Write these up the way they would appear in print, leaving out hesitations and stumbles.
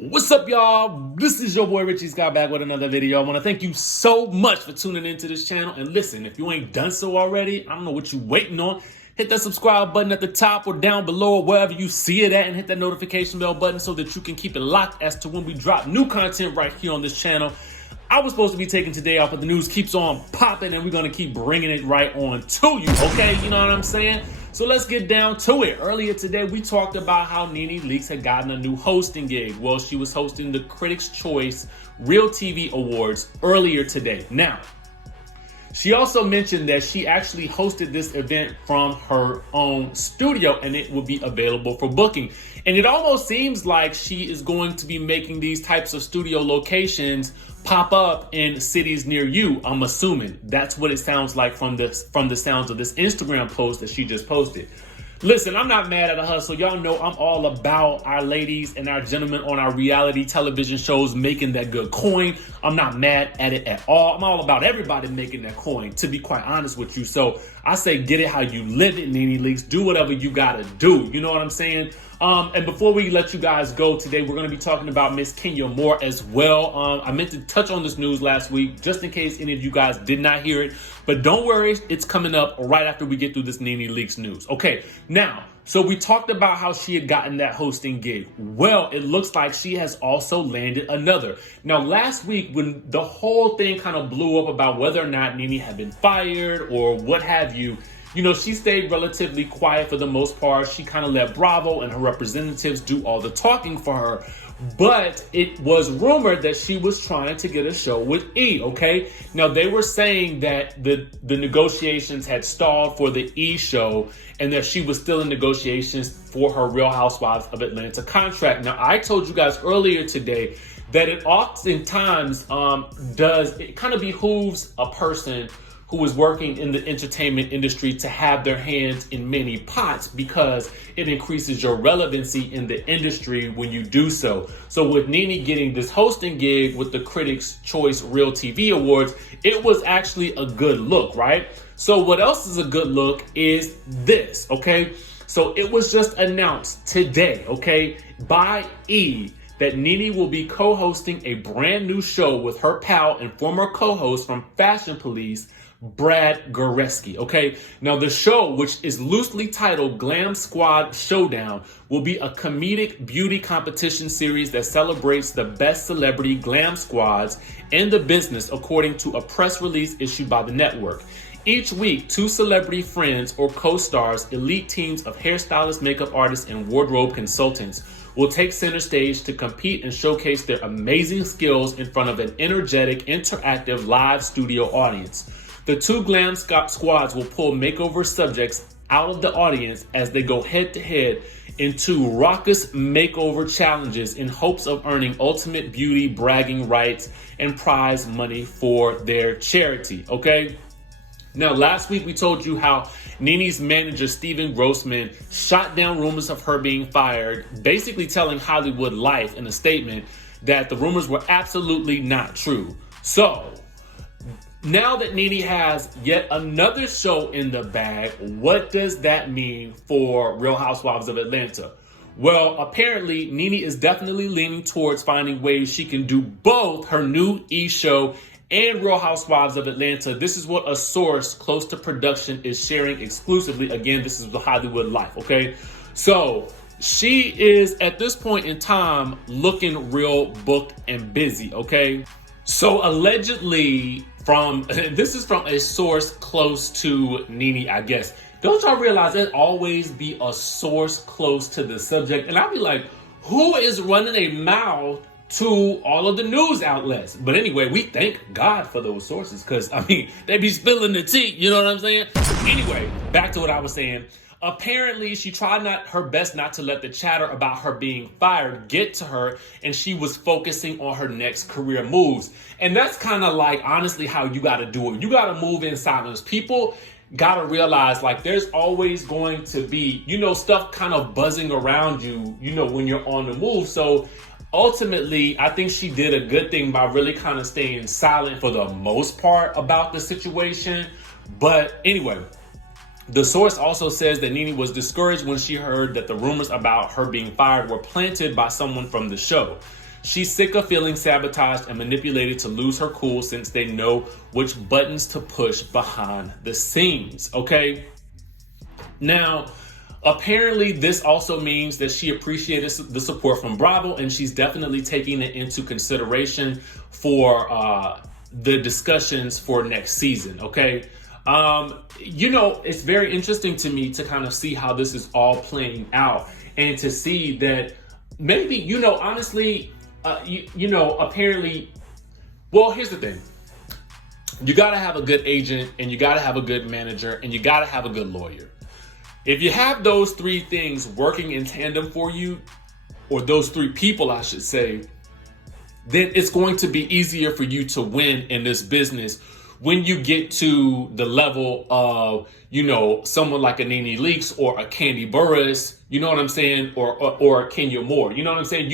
What's up, y'all? This is your boy Richie Scott back with another video. I want to thank you so much for tuning into this channel. And listen, if you ain't done so already, I don't know what you waiting on. Hit that subscribe button at the top or down below or wherever you see it at, and hit that notification bell button so that you can keep it locked as to when we drop new content right here on this channel. I was supposed to be taking today off, but the news keeps on popping, and we're going to keep bringing it right on to you, okay? You know what I'm saying? So let's get down to it. Earlier today, we talked about how Nene Leakes had gotten a new hosting gig. Well, she was hosting the Critics' Choice Real TV Awards earlier today. Now, she also mentioned that she actually hosted this event from her own studio, and it will be available for booking. And it almost seems like she is going to be making these types of studio locations pop up in cities near you. I'm assuming that's what it sounds like from the sounds of this Instagram post that she just posted. Listen, I'm not mad at a hustle. Y'all know I'm all about our ladies and our gentlemen on our reality television shows making that good coin. I'm not mad at it at all. I'm all about everybody making that coin, to be quite honest with you. So I say get it how you live it, Nene Leakes. Do whatever you gotta do. You know what I'm saying? And before we let you guys go today, we're going to be talking about Miss Kenya more as well. I meant to touch on this news last week, just in case any of you guys did not hear it. But don't worry, it's coming up right after we get through this Nene Leakes news. Okay, now, so we talked about how she had gotten that hosting gig. Well, it looks like she has also landed another. Now, last week, when the whole thing kind of blew up about whether or not Nene had been fired or what have you, you know, she stayed relatively quiet for the most part. She kind of let Bravo and her representatives do all the talking for her. But it was rumored that she was trying to get a show with E, okay? Now, they were saying that the negotiations had stalled for the E show and that she was still in negotiations for her Real Housewives of Atlanta contract. Now, I told you guys earlier today that it oftentimes it kind of behooves a person who is working in the entertainment industry to have their hands in many pots, because it increases your relevancy in the industry when you do so. So with Nene getting this hosting gig with the Critics' Choice Real TV Awards, it was actually a good look, right? So what else is a good look is this, okay? So it was just announced today, okay, by E, that Nene will be co-hosting a brand new show with her pal and former co-host from Fashion Police, Brad Goreski, okay? Now, the show, which is loosely titled GLAMSQUAD Showdown, will be a comedic beauty competition series that celebrates the best celebrity glam squads in the business, according to a press release issued by the network. Each week, two celebrity friends or co-stars, elite teams of hairstylists, makeup artists, and wardrobe consultants will take center stage to compete and showcase their amazing skills in front of an energetic, interactive live studio audience. The two glam squads will pull makeover subjects out of the audience as they go head-to-head in two raucous makeover challenges in hopes of earning ultimate beauty bragging rights and prize money for their charity, okay? Now, last week we told you how Nene's manager, Steven Grossman, shot down rumors of her being fired, basically telling Hollywood Life in a statement that the rumors were absolutely not true. So, now that Nene has yet another show in the bag, what does that mean for Real Housewives of Atlanta? Well, apparently, Nene is definitely leaning towards finding ways she can do both her new E show and Real Housewives of Atlanta. This is what a source close to production is sharing exclusively. Again, this is the Hollywood Life, okay? So she is, at this point in time, looking real booked and busy, okay? So allegedly, this is from a source close to Nene, I guess. Don't y'all realize there'd always be a source close to the subject? And I'd be like, who is running a mouth to all of the news outlets? But anyway, we thank God for those sources, because, I mean, they be spilling the tea, you know what I'm saying? Anyway, back to what I was saying. Apparently, she tried her best not to let the chatter about her being fired get to her, and she was focusing on her next career moves. And that's kind of like, honestly, how you got to do it. You got to move in silence. People got to realize, like, there's always going to be, you know, stuff kind of buzzing around you, you know, when you're on the move. So ultimately, I think she did a good thing by really kind of staying silent for the most part about the situation. But anyway, The source also says that Nene was discouraged when she heard that the rumors about her being fired were planted by someone from the show. She's sick of feeling sabotaged and manipulated to lose her cool since they know which buttons to push behind the scenes, okay? Now, apparently this also means that she appreciated the support from Bravo, and she's definitely taking it into consideration for the discussions for next season, okay? You know, it's very interesting to me to kind of see how this is all playing out and to see that maybe, you know, honestly, you know, apparently, well, here's the thing. You got to have a good agent, and you got to have a good manager, and you got to have a good lawyer. If you have those three things working in tandem for you, or those three people, I should say, then it's going to be easier for you to win in this business when you get to the level of, you know, someone like a Nene Leakes or a Kandi Burruss, you know what I'm saying, or a Kenya Moore, you know what I'm saying?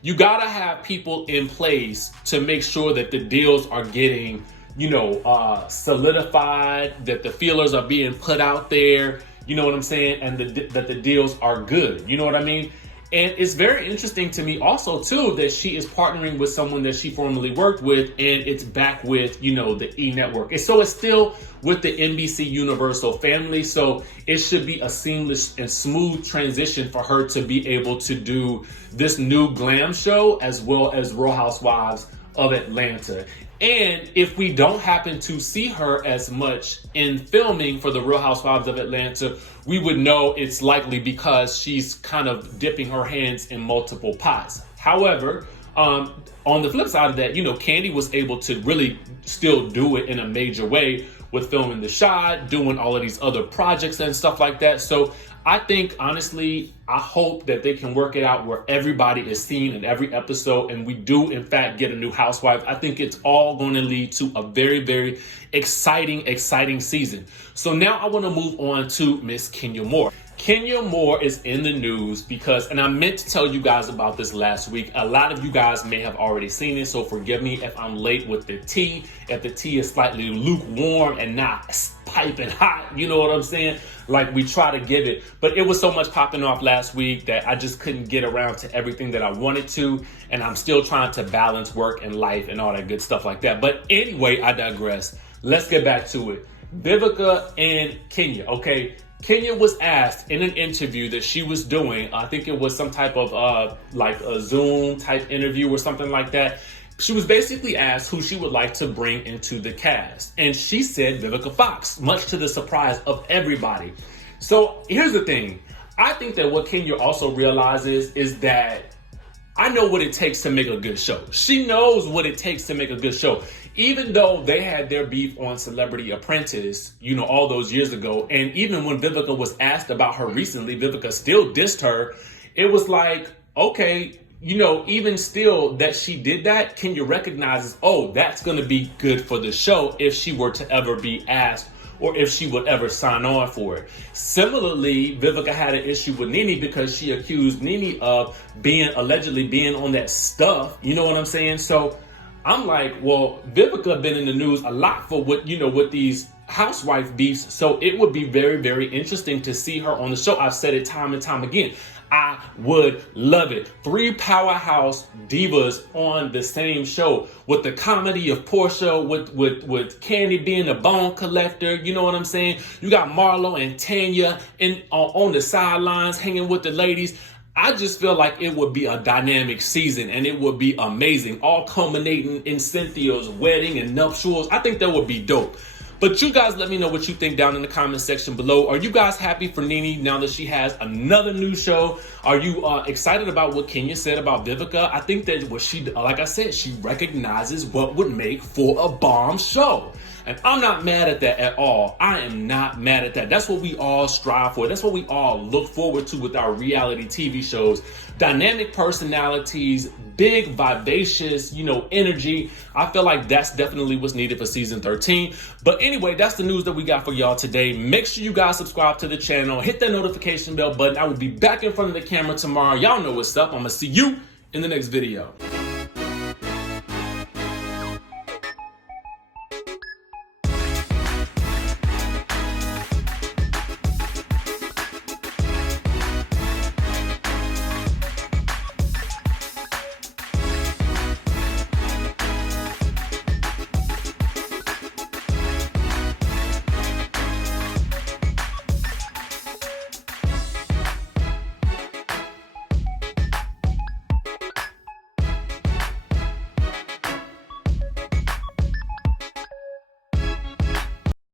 You gotta have people in place to make sure that the deals are getting, you know, solidified, that the feelers are being put out there, you know what I'm saying, and that the deals are good, you know what I mean? And it's very interesting to me also, too, that she is partnering with someone that she formerly worked with, and it's back with, you know, the E! Network. And so it's still with the NBC Universal family, so it should be a seamless and smooth transition for her to be able to do this new glam show as well as Real Housewives of Atlanta. And if we don't happen to see her as much in filming for the Real Housewives of Atlanta, we would know it's likely because she's kind of dipping her hands in multiple pots. However, on the flip side of that, you know, Kandi was able to really still do it in a major way with filming The Shot, doing all of these other projects and stuff like that. So I think, honestly, I hope that they can work it out where everybody is seen in every episode, and we do, in fact, get a new housewife. I think it's all going to lead to a very, very exciting season. So now I want to move on to Miss Kenya Moore. Kenya Moore is in the news because, and I meant to tell you guys about this last week. A lot of you guys may have already seen it, so forgive me if I'm late with the tea, if the tea is slightly lukewarm and not piping hot, you know what I'm saying? Like we try to give it, but it was so much popping off last week that I just couldn't get around to everything that I wanted to, and I'm still trying to balance work and life and all that good stuff like that. But anyway, I digress. Let's get back to it. Vivica and Kenya, okay? Kenya was asked in an interview that she was doing, I think it was some type of like a Zoom type interview or something like that. She was basically asked who she would like to bring into the cast. And she said Vivica Fox, much to the surprise of everybody. So here's the thing. I think that what Kenya also realizes is that I know what it takes to make a good show. She knows what it takes to make a good show. Even though they had their beef on Celebrity Apprentice, you know, all those years ago, and even when Vivica was asked about her recently, Vivica still dissed her. It was like, okay, you know, even still that she did that, Kenya recognizes, oh, that's going to be good for the show if she were to ever be asked or if she would ever sign on for it. Similarly, Vivica had an issue with Nene because she accused Nene of allegedly being on that stuff. You know what I'm saying? So I'm like, well, Vivica been in the news a lot for what, you know, with these housewife beefs. So it would be very, very interesting to see her on the show. I've said it time and time again. I would love it. 3 powerhouse divas on the same show with the comedy of Porsha, with Kandi being a bone collector. You know what I'm saying? You got Marlo and Tanya on the sidelines hanging with the ladies. I just feel like it would be a dynamic season and it would be amazing, all culminating in Cynthia's wedding and nuptials. I think that would be dope. But you guys let me know what you think down in the comment section below. Are you guys happy for Nene now that she has another new show? Are you excited about what Kenya said about Vivica? I think that what she, like I said, she recognizes what would make for a bomb show. And I'm not mad at that at all. I am not mad at that. That's what we all strive for. That's what we all look forward to with our reality TV shows. Dynamic personalities, big, vivacious, you know, energy. I feel like that's definitely what's needed for season 13. But anyway, that's the news that we got for y'all today. Make sure you guys subscribe to the channel. Hit that notification bell button. I will be back in front of the camera tomorrow. Y'all know what's up. I'm going to see you in the next video.